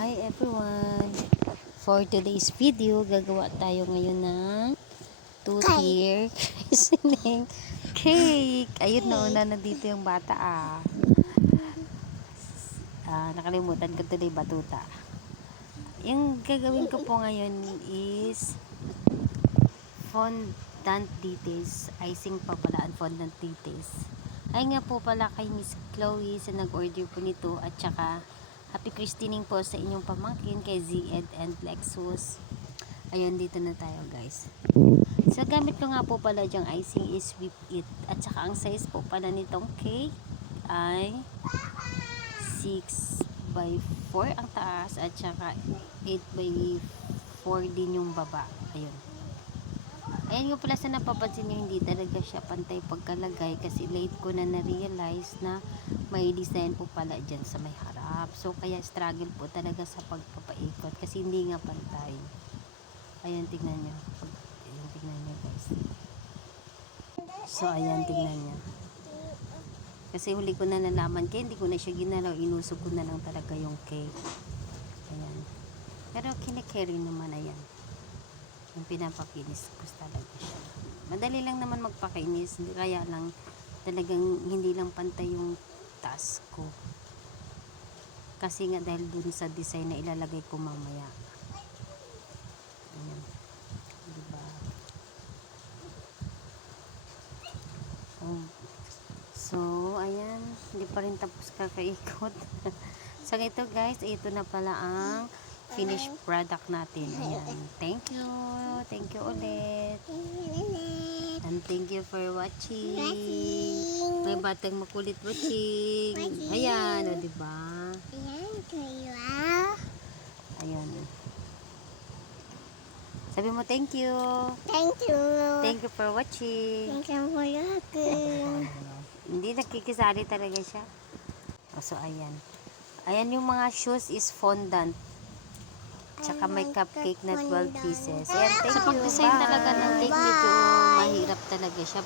Hi everyone! For today's video, gagawa tayo ngayon ng 2-tier christening cake. Ayun, nauna na dito yung bata nakalimutan ko tuloy batuta. Yung gagawin ko po ngayon is fondant details. Icing pa pala ang fondant details. Ay nga po pala kay Miss Chloe sa nag-order po nito, at saka happy christening po sa inyong pamangkin kay Zed and Lexus. Ayun, dito na tayo guys. So gamit ko nga po pala dyang icing is whip it, at saka ang size po pala nitong cake ay 6x4 ang taas, at saka 8x4 din yung baba. Ayun. Ayan yung pala sa napapansin nyo, hindi talaga siya pantay pagkalagay kasi late ko na na-realize na may design po pala dyan sa may harap. So kaya struggle po talaga sa pagpapaikot kasi hindi nga pantay. Ayan, tignan nyo. Ayan, tignan nyo guys. So ayan, tignan nyo. Kasi huli ko na nalaman kaya hindi ko na siya ginalaw. Inusog ko na lang talaga yung cake. Ayan. Pero kinikerry naman, ayan. Yung pinapakinis ko talaga siya. Madali lang naman magpakinis, kaya lang talagang hindi lang pantay yung task ko. Kasi nga dahil dun sa design na ilalagay ko mamaya. Ayan. Diba? So, ayan. Hindi pa rin tapos kakaikot. So, ito guys, ito na pala ang finished product natin. Ayan. Thank you. Thank you ulit. And thank you for watching. May batang makulit watching. Ayan, o diba? Ayan. Sabi mo thank you. Thank you. Thank you for watching. Thank you for watching. Hindi nakikisali talaga siya. So, ayan. Ayan yung mga shoes is fondant. Tsaka may cupcake na 12 pieces. Ayan, thank you. Sa pag-design talaga ng cake, medyo mahirap talaga siya.